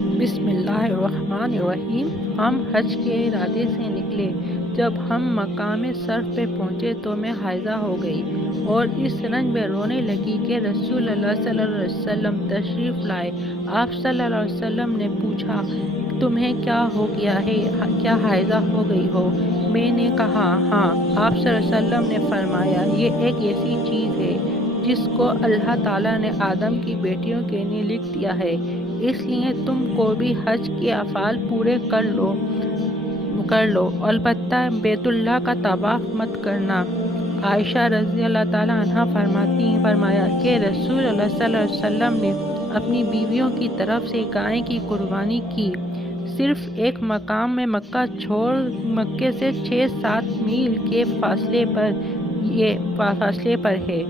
بسم اللہ الرحمن الرحیم۔ ہم حج کے ارادے سے نکلے۔ جب ہم مقام صرف پہ پہنچے تو میں حائضہ ہو گئی اور اس رنج میں رونے لگی کہ رسول اللہ صلی اللہ علیہ وسلم تشریف لائے۔ آپ صلی اللہ علیہ وسلم نے پوچھا، تمہیں کیا ہو گیا ہے؟ کیا حائضہ ہو گئی ہو؟ میں نے کہا ہاں۔ آپ صلی اللہ علیہ وسلم نے فرمایا، یہ ایک ایسی چیز ہے جس کو اللہ تعالیٰ نے آدم کی بیٹیوں کے لیے لکھ دیا ہے، اس لیے تم کو بھی حج کے افعال پورے کر لو، البتہ بیت اللہ کا طواف مت کرنا۔ عائشہ رضی اللہ تعالیٰ عنہا فرمایا کہ رسول اللہ صلی اللہ علیہ وسلم نے اپنی بیویوں کی طرف سے گائے کی قربانی کی، صرف ایک مقام میں مکے سے 6-7 میل کے فاصلے پر ہے۔